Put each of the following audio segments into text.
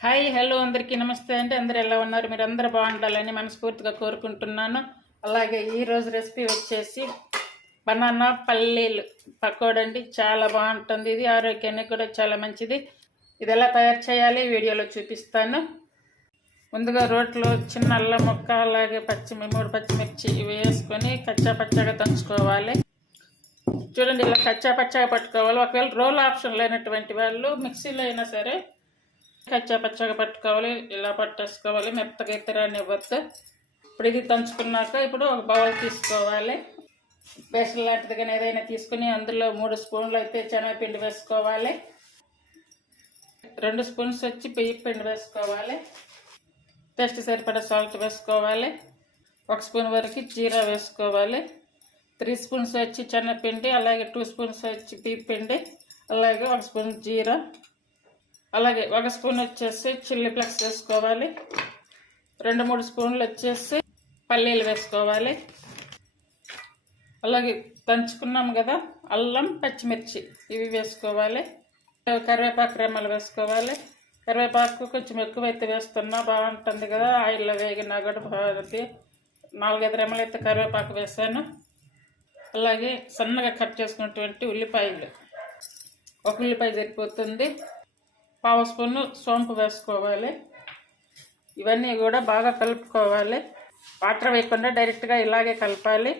Hi hello అందరికీ నమస్తే అండి. అందరు ఎలా ఉన్నారు? మీరు అందరూ బాగుండాలని మనస్ఫూర్తిగా కోరుకుంటున్నాను. అలాగే ఈరోజు రెసిపీ వచ్చేసి బనానా పల్లీలు. పకోడండి చాలా బాగుంటుంది. ఇది ఆరోగ్యానికి కూడా చాలా మంచిది. ఇది ఎలా తయారు చేయాలి? వీడియోలో చూపిస్తాను. ముందుగా రోట్లో చిన్న అల్లం ముక్క అలాగే పచ్చిమి మూడు పచ్చిమిర్చి ఇవి వేసుకొని కచ్చా పచ్చగా దంచుకోవాలి. చూడండి ఇలా కచ్చా పచ్చగా పట్టుకోవాలి. ఒకవేళ రోల్ ఆప్షన్ లేనటువంటి వాళ్ళు మిక్సీలో అయినా సరే కచ్చా పచ్చగా పట్టుకోవాలి ఇలా పట్టేసుకోవాలి మెత్తగా ఎత్తరాని ఇవ్వద్దు. ఇప్పుడు ఇది దంచుకున్నాక ఇప్పుడు ఒక బౌల్ తీసుకోవాలి. బేసన్ లాంటిది కానీ ఏదైనా తీసుకుని అందులో మూడు స్పూన్లు అయితే శనగపిండి వేసుకోవాలి. రెండు స్పూన్స్ వచ్చి బియ్య పిండి వేసుకోవాలి. టేస్ట్ సరిపడా సాల్ట్ వేసుకోవాలి. ఒక స్పూన్ వరకు జీరా వేసుకోవాలి. త్రీ స్పూన్స్ వచ్చి శనగపిండి అలాగే టూ స్పూన్స్ వచ్చి బియ్య పిండి అలాగే ఒక స్పూన్ జీరా. అలాగే ఒక స్పూన్ వచ్చేసి చిల్లీ ఫ్లెక్స్ వేసుకోవాలి. రెండు మూడు స్పూన్లు వచ్చేసి పల్లీలు వేసుకోవాలి. అలాగే దంచుకున్నాం కదా అల్లం పచ్చిమిర్చి ఇవి వేసుకోవాలి. కరివేపాకు రెమ్మలు వేసుకోవాలి. కరివేపాకు కొంచెం ఎక్కువైతే వేస్తున్నా బాగుంటుంది కదా ఆయిల్లో వేగినా కూడా బాగుంది నాలుగైదు రెమ్మలు అయితే కరివేపాకు వేసాను. అలాగే సన్నగా కట్ చేసుకున్నటువంటి ఉల్లిపాయలు. ఒక ఉల్లిపాయ సరిపోతుంది. పావు స్పూన్ సోంపు వేసుకోవాలి. ఇవన్నీ కూడా బాగా కలుపుకోవాలి. వాటర్ వేయకుండా డైరెక్ట్గా ఇలాగే కలపాలి.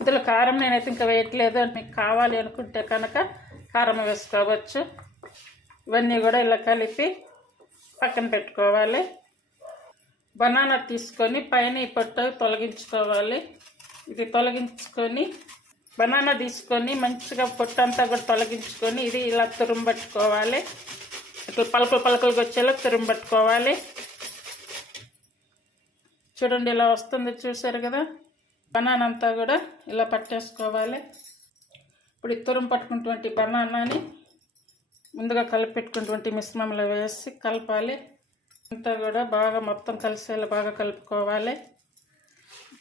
ఇందులో కారం నేనైతే ఇంకా వేయట్లేదు. అని మీకు కావాలి అనుకుంటే కనుక కారం వేసుకోవచ్చు. ఇవన్నీ కూడా ఇలా కలిపి పక్కన పెట్టుకోవాలి. బనానా తీసుకొని పైన ఈ పొట్టు తొలగించుకోవాలి. ఇది తొలగించుకొని బనానా తీసుకొని మంచిగా పొట్టు అంతా కూడా తొలగించుకొని ఇది ఇలా తురుంబట్టుకోవాలి ఇట్లా పలకలు పలకలకు వచ్చేలా తురుంబట్టుకోవాలి చూడండి ఇలా వస్తుంది చూసారు కదా? బనానా అంతా కూడా ఇలా పట్టేసుకోవాలి. ఇప్పుడు ఈ తురుము పట్టుకున్నటువంటి బనానాని ముందుగా కలిపి పెట్టుకున్నటువంటి మిశ్రమంలో వేసి కలపాలి. అంతా కూడా బాగా మొత్తం కలిసేలా బాగా కలుపుకోవాలి.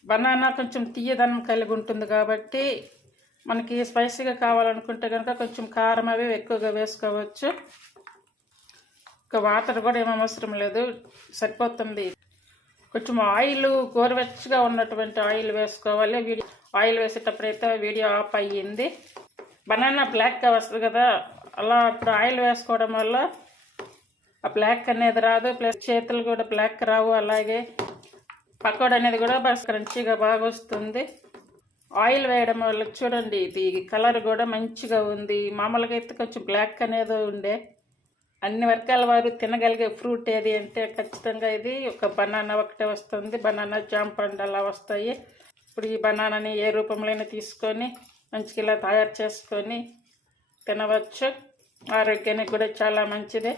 బనానా కొంచెం తీయదనం కలిగి ఉంటుంది కాబట్టి మనకి స్పైసీగా కావాలనుకుంటే కనుక కొంచెం కారం అవి ఎక్కువగా వేసుకోవచ్చు. ఇంకా వాటర్ కూడా ఏం అవసరం లేదు. సరిపోతుంది. కొంచెం ఆయిల్ గోరువెచ్చగా ఉన్నటువంటి ఆయిల్ వేసుకోవాలి. వీడియో ఆయిల్ వేసేటప్పుడు అయితే వీడియో ఆఫ్ అయ్యింది. బనానా బ్లాక్గా వస్తుంది కదా అలా ఇప్పుడు ఆయిల్ వేసుకోవడం వల్ల ఆ బ్లాక్ అనేది రాదు. ప్లస్ చేతులు కూడా బ్లాక్ రావు. అలాగే పకోడా అనేది కూడా బాగా క్రంచీగా బాగా వస్తుంది. ఆయిల్ వేయడం వల్ల చూడండి ఇది కలర్ కూడా మంచిగా ఉంది. మామూలుగా అయితే కొంచెం బ్లాక్ అనేది ఉండే. అన్ని వర్గాల వారు తినగలిగే ఫ్రూట్ ఏది అంటే ఖచ్చితంగా ఇది. ఒక బనానా ఒకటే వస్తుంది. బనానా జాంపండు అలా వస్తాయి. ఇప్పుడు ఈ బనానాని ఏ రూపంలోనే తీసుకొని మంచిగా ఇలా తయారు చేసుకొని తినవచ్చు. ఆరోగ్యానికి కూడా చాలా మంచిది.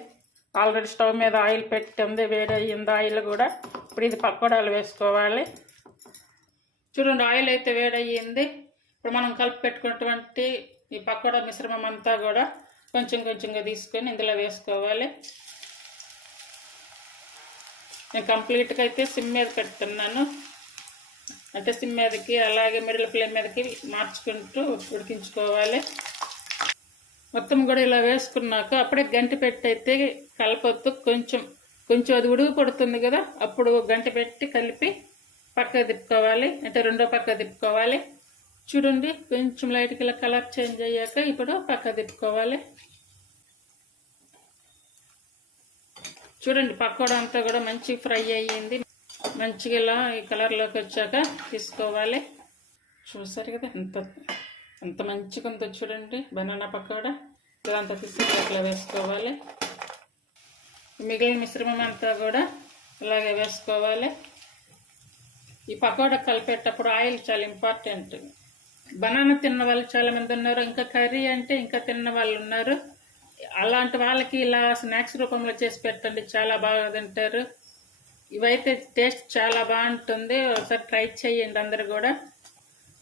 ఆల్రెడీ స్టవ్ మీద ఆయిల్ పెట్టింది వేడి అయ్యింది ఆయిల్ కూడా. ఇప్పుడు ఇది పకోడాలు వేసుకోవాలి. చూడండి ఆయిల్ అయితే వేడయ్యింది ఇప్పుడు మనం కలిపి పెట్టుకున్నటువంటి ఈ పకోడా మిశ్రమం అంతా కూడా కొంచెం కొంచెంగా తీసుకొని ఇందులో వేసుకోవాలి. నేను కంప్లీట్గా అయితే సిమ్ మీద పెడుతున్నాను. అంటే సిమ్ మీదకి అలాగే మిడిల్ ఫ్లేమ్ మీదకి మార్చుకుంటూ ఉడికించుకోవాలి. మొత్తం కూడా ఇలా వేసుకున్నాక అప్పుడే గంట పెట్టి అయితే కలపొద్దు. కొంచెం కొంచెం అది ఉడుగు పడుతుంది కదా అప్పుడు గంట పెట్టి కలిపి పక్కకు తిప్పుకోవాలి. అంటే రెండో పక్క తిప్పుకోవాలి. చూడండి కొంచెం లైట్కి ఇలా కలర్ చేంజ్ అయ్యాక ఇప్పుడు పక్క తిప్పుకోవాలి. చూడండి పకోడా అంతా కూడా మంచి ఫ్రై అయ్యింది. మంచిగా ఇలా ఈ కలర్లోకి వచ్చాక తీసుకోవాలి. చూసారు కదా ఎంత ఎంత మంచిగా ఉందో చూడండి బనానా పకోడా. ఇదంతా తీసుకొని అట్లా వేసుకోవాలి. మిగిలిన మిశ్రమం అంతా కూడా ఇలాగే వేసుకోవాలి. ఈ పకోడా కలిపేటప్పుడు ఆయిల్ చాలా ఇంపార్టెంట్. బనానా తిన్న వాళ్ళు చాలా మంది ఉన్నారు. ఇంకా కర్రీ అంటే ఇంకా తిన్న వాళ్ళు ఉన్నారు. అలాంటి వాళ్ళకి ఇలా స్నాక్స్ రూపంలో చేసి పెట్టండి. చాలా బాగా తింటారు. ఇవైతే టేస్ట్ చాలా బాగుంటుంది. ఒకసారి ట్రై చేయండి అందరు కూడా.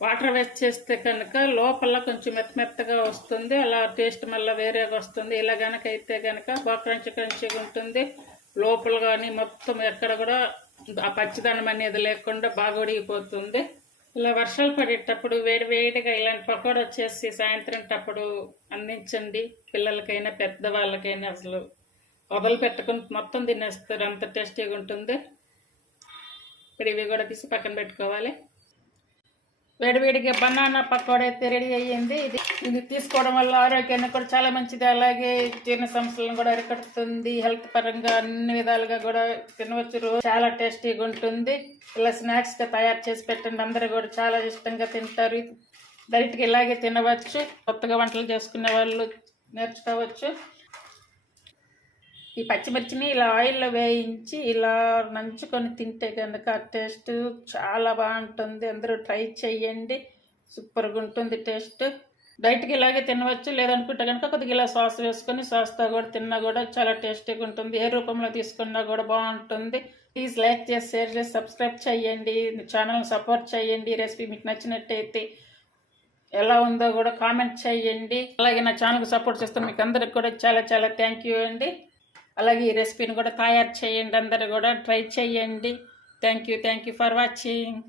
వాటర్ వేస్ట్ చేస్తే కనుక లోపల కొంచెం మెత్త మెత్తగా వస్తుంది. అలా టేస్ట్ మళ్ళీ వేరేగా వస్తుంది. ఇలా కనుక అయితే కనుక బాగా క్రంచి క్రంచిగా ఉంటుంది. లోపల కానీ మొత్తం ఎక్కడ కూడా ఆ పచ్చిదనం అనేది లేకుండా బాగా ఉడిగిపోతుంది ఇలా వర్షాలు పడేటప్పుడు వేడి వేడిగా ఇలాంటి పకోడా వచ్చేసి సాయంత్రం టప్పుడు అందించండి. పిల్లలకైనా పెద్దవాళ్ళకైనా అసలు వదలు పెట్టుకుని మొత్తం తినేస్తారు. అంత టేస్టీగా ఉంటుంది. ఇప్పుడు ఇవి కూడా తీసి పక్కన పెట్టుకోవాలి. వేడివేడిగా బనానా పకోడీ అయితే రెడీ అయ్యింది. ఇది ఇది తీసుకోవడం వల్ల ఆరోగ్యానికి కూడా చాలా మంచిది. అలాగే జీర్ణ సమస్యలను కూడా అరికడుతుంది. హెల్త్ పరంగా అన్ని విధాలుగా కూడా తినవచ్చు. చాలా టేస్టీగా ఉంటుంది. ఇలా స్నాక్స్గా తయారు చేసి పెట్టండి. అందరూ కూడా చాలా ఇష్టంగా తింటారు. డైరెక్ట్గా ఇలాగే తినవచ్చు. కొత్తగా వంటలు చేసుకునే వాళ్ళు నేర్చుకోవచ్చు. ఈ పచ్చిమిర్చిని ఇలా ఆయిల్లో వేయించి ఇలా నంచుకొని తింటే కనుక టేస్ట్ చాలా బాగుంటుంది. అందరూ ట్రై చేయండి సూపర్గా ఉంటుంది టేస్ట్. డైట్కి ఇలాగే తినవచ్చు. లేదనుకుంటే కనుక కొద్దిగా ఇలా సాస్ వేసుకొని సాస్తో కూడా తిన్నా కూడా చాలా టేస్టీగా ఉంటుంది. ఏ రూపంలో తీసుకున్నా కూడా బాగుంటుంది. ప్లీజ్ లైక్ చేసి షేర్ చేసి సబ్స్క్రైబ్ చేయండి ఛానల్ని సపోర్ట్ చేయండి రెసిపీ మీకు నచ్చినట్టయితే ఎలా ఉందో కూడా కామెంట్ చేయండి అలాగే నా ఛానల్కి సపోర్ట్ చేస్తున్న మీకు అందరికి కూడా చాలా చాలా థ్యాంక్ యూ అండి. అలాగే ఈ రెసిపీని కూడా తయారు చేయండి అందరు కూడా ట్రై చేయండి. Thank you thank you for watching